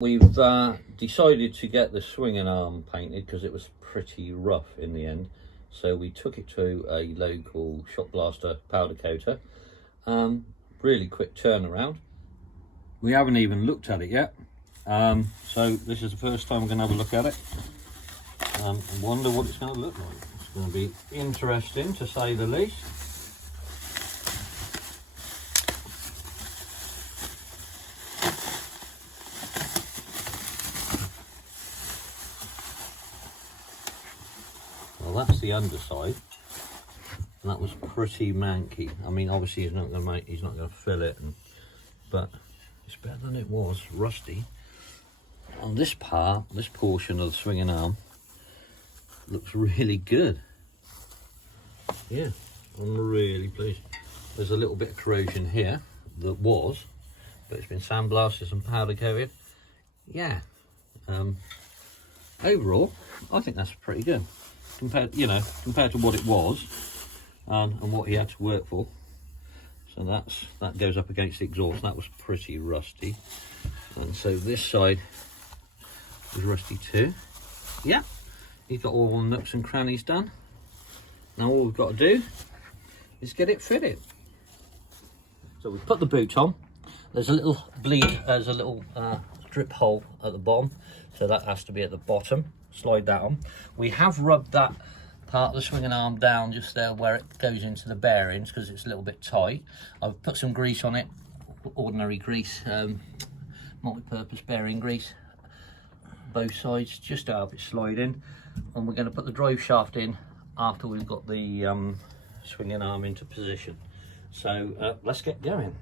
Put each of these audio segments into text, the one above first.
We've decided to get the swinging arm painted because it was pretty rough in the end. So we took it to a local shot blaster powder coater. Really quick turnaround. We haven't even looked at it yet. So this is the first time we're going to have a look at it. And wonder what it's going to look like. It's going to be interesting to say the least. Well, that's the underside, and that was pretty manky. I mean, obviously he's not going to fill it, but it's better than it was. Rusty. On this part, this portion of the swinging arm looks really good. Yeah, I'm really pleased. There's a little bit of corrosion here that was, but it's been sandblasted and powder coated. Yeah. Overall, I think that's pretty good. Compared to what it was and what he had to work for. So that goes up against the exhaust. That was pretty rusty, and so this side was rusty too. Yeah, he's got all the nooks and crannies done. Now all we've got to do is get it fitted. So we put the boot on. There's a little bleed. There's a little drip hole at the bottom, so that has to be at the bottom. Slide that on. We have rubbed that part of the swinging arm down just there where it goes into the bearings because it's a little bit tight. I've put some grease on it, ordinary grease, multi-purpose bearing grease, both sides, just to help it slide in. And we're going to put the drive shaft in after we've got the swinging arm into position. So let's get going.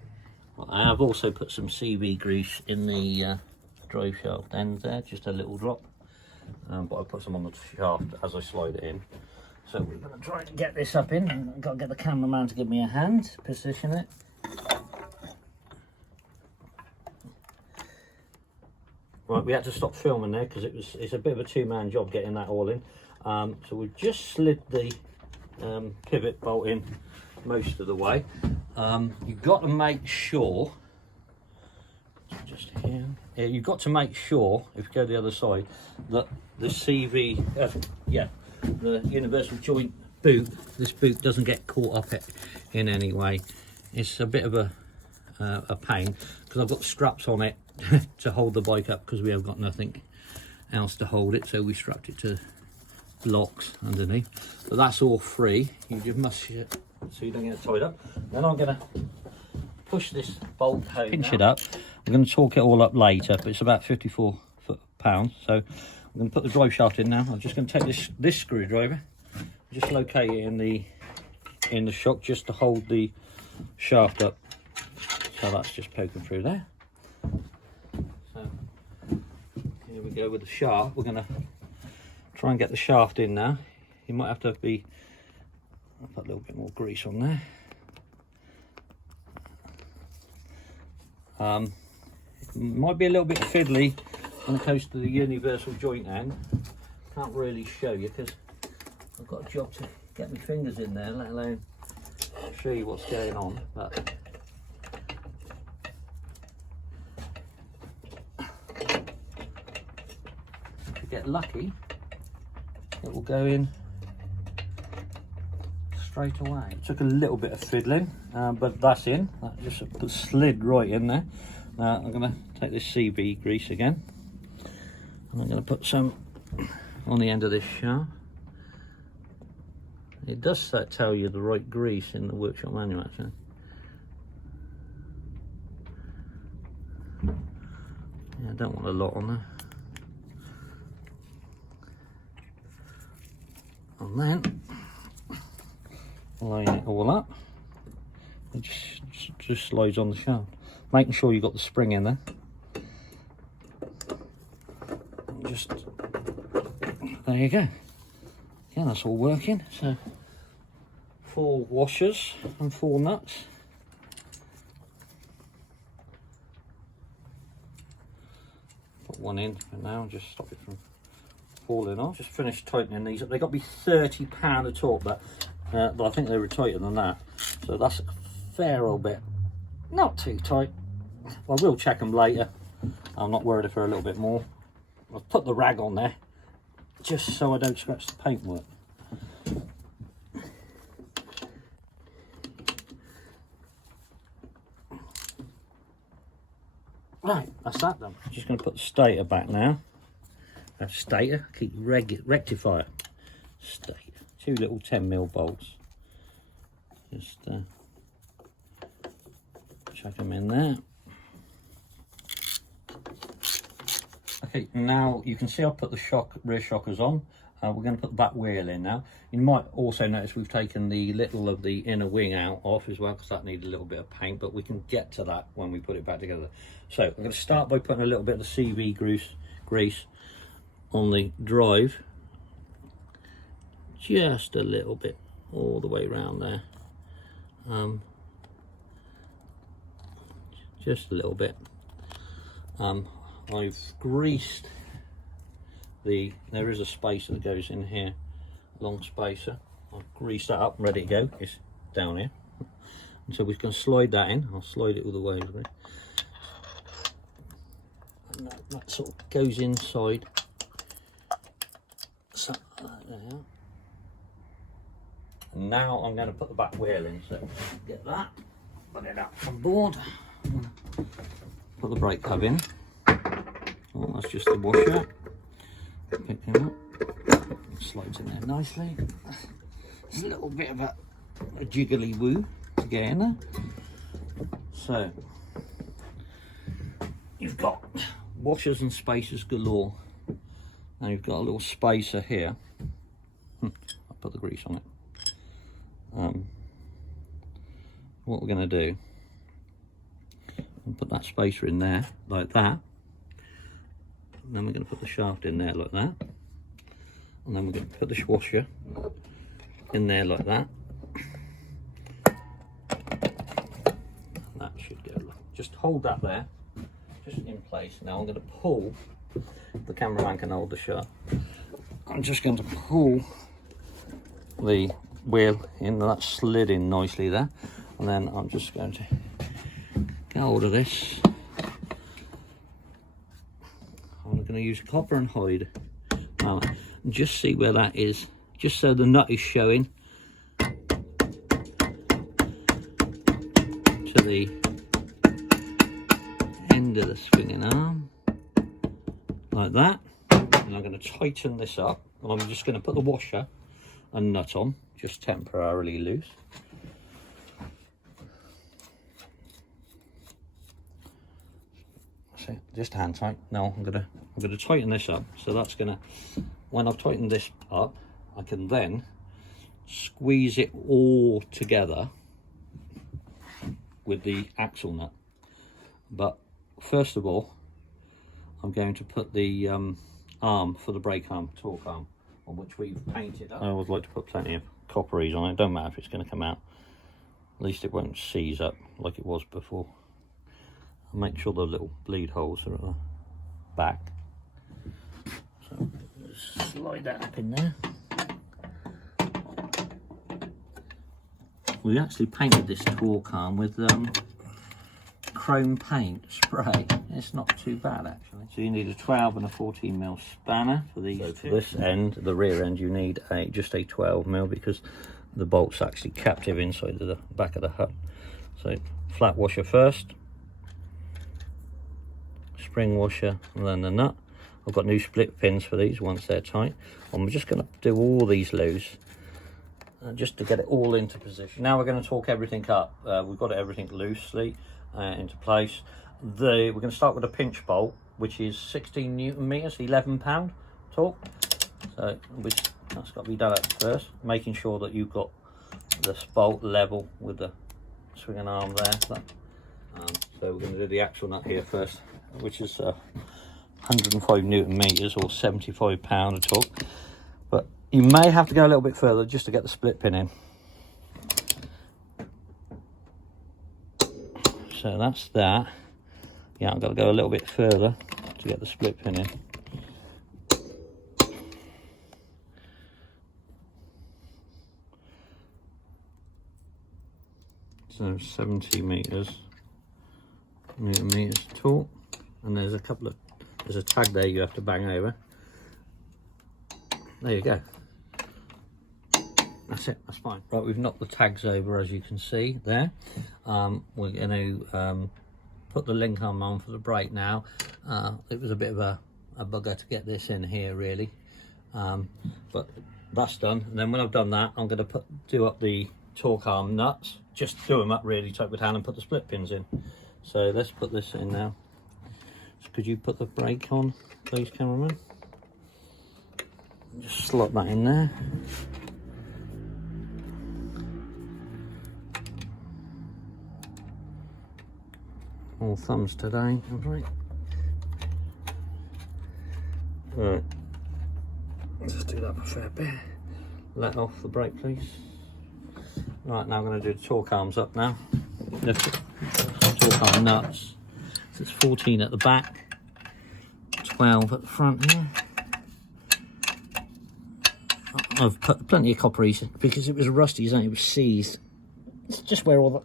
I have also put some CV grease in the drive shaft end there, just a little drop. But I put some on the shaft as I slide it in. So we're going to try to get this up in. I've got to get the cameraman to give me a hand to position it. Right, we had to stop filming there because it's a bit of a two-man job getting that all in. So we've just slid the pivot bolt in most of the way. You've got to make sure, just here. Yeah, you've got to make sure, if you go the other side, that the CV, the universal joint boot, this boot doesn't get caught up in any way. It's a bit of a pain because I've got straps on it to hold the bike up because we have got nothing else to hold it, so we strapped it to blocks underneath. But that's all free. You just must so you don't get it tied up. Then I'm going to push this bolt home, pinch it up. We're going to torque it all up later, but it's about 54 foot-pounds. So I'm going to put the drive shaft in now. I'm just going to take this screwdriver, just locate it in the shock just to hold the shaft up. So that's just poking through there. So here we go with the shaft. We're going to try and get the shaft in now. You might have to I'll put a little bit more grease on there. Might be a little bit fiddly when it comes to the universal joint end. Can't really show you because I've got a job to get my fingers in there, let alone show you what's going on. But if you get lucky, it will go in straight away. It took a little bit of fiddling, but that's in. That just slid right in there. Now I'm going to take this CV grease again, and I'm going to put some on the end of this shaft. It does tell you the right grease in the workshop manual, actually. Yeah, I don't want a lot on there. And then line it all up. It just slides on the shaft. Making sure you've got the spring in there. Just there you go. Yeah, that's all working. So 4 washers and 4 nuts. Put one in for now, just stop it from falling off. Just finished tightening these up. They got to be 30 pound a torque, but I think they were tighter than that. So that's a fair old bit. Not too tight. I will check them later. I'm not worried if they're a little bit more. I've put the rag on there just so I don't scratch the paintwork. Right, that's that done. Just going to put the stator back now. Stator, keep rectifier. Stator, 2 little 10mm bolts. Just chuck them in there. Okay, now you can see I've put the rear shockers on. We're going to put the back wheel in now. You might also notice we've taken the little of the inner wing out off as well, because that needed a little bit of paint, but we can get to that when we put it back together. So I'm going to start by putting a little bit of the CV grease on the drive, just a little bit all the way around there, just a little bit. I've greased there is a spacer that goes in here, long spacer. I've greased that up, ready to go. It's down here, and so we can slide that in. I'll slide it all the way, and that sort of goes inside. So there. And now I'm going to put the back wheel in. So get that, put it up on board, put the brake tab in. Oh, that's just the washer. Pick him up, slides in there nicely. There's a little bit of a jiggly woo to get in there. So you've got washers and spacers galore. Now you've got a little spacer here. I'll put the grease on it. What we're going to do, we'll put that spacer in there like that. And then we're going to put the shaft in there like that, and then we're going to put the washer in there like that. That should go. Just hold that there, just in place. Now I'm going to pull. The cameraman can hold the shut. I'm just going to pull the wheel in. That slid in nicely there, and then I'm just going to get hold of this. I'm going to use copper and hide. Just see where that is, just so the nut is showing to the end of the swinging arm, like that. And I'm going to tighten this up, and I'm just going to put the washer and nut on, just temporarily loose. Just hand tight. Now I'm gonna tighten this up. So that's gonna, when I've tightened this up, I can then squeeze it all together with the axle nut. But first of all, I'm going to put the arm for the brake arm, torque arm, on which we've painted up. I always like to put plenty of copperies on it. Don't matter if it's going to come out. At least it won't seize up like it was before. Make sure the little bleed holes are at the back. So slide that up in there. We actually painted this torque arm with chrome paint spray. It's not too bad actually. So you need a 12 and a 14mm spanner for these. So for this end, the rear end, you need just a 12mm because the bolt's actually captive inside of the back of the hub. So flat washer first, spring washer, and then the nut. I've got new split pins for these once they're tight. I'm just going to do all these loose just to get it all into position. Now we're going to torque everything up. We've got everything loosely into place. We're going to start with a pinch bolt, which is 16 Newton meters, 11 pound torque. So that's got to be done at first, making sure that you've got this bolt level with the swinging arm there. So we're going to do the axle nut here first, which is 105 Newton meters or 75 pound of torque. But you may have to go a little bit further just to get the split pin in. So that's that. Yeah, I've got to go a little bit further to get the split pin in. So 70 Newton meters torque, and there's a tag there you have to bang over. There you go. That's it, that's fine. Right, we've knocked the tags over, as you can see there. We're going to put the link arm on for the brake now. It was a bit of a bugger to get this in here, really. But that's done. And then when I've done that, I'm going to do up the torque arm nuts. Just do them up really tight with hand and put the split pins in. So let's put this in now. So could you put the brake on, please, cameraman? Just slot that in there. All thumbs today, right? Right. Just do that for a fair bit. Let off the brake, please. Right, now I'm going to do the torque arms up now. The torque arm nuts. So it's 14 at the back, 12 at the front here. I've put plenty of copperies because it was rusty, isn't it? It was seized. It's just where all the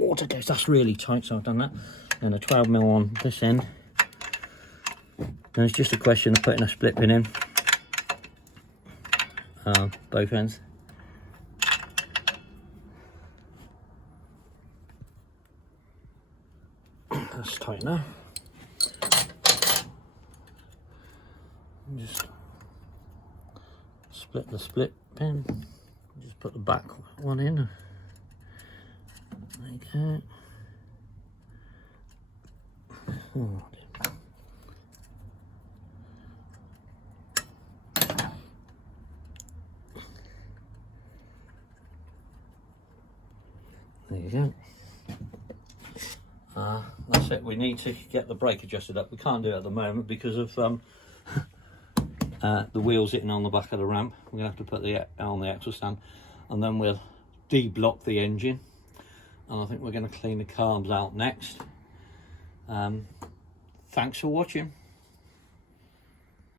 water goes. That's really tight, so I've done that. And a 12mm on this end. And it's just a question of putting a split pin in both ends. That's tight now. Just split the split pin. Just put the back one in. There you go. Oh, there you go. That's it. We need to get the brake adjusted up. We can't do it at the moment because of the wheels hitting on the back of the ramp. We're going to have to put the on the axle stand, and then we'll de-block the engine, and I think we're going to clean the carbs out next. Thanks for watching.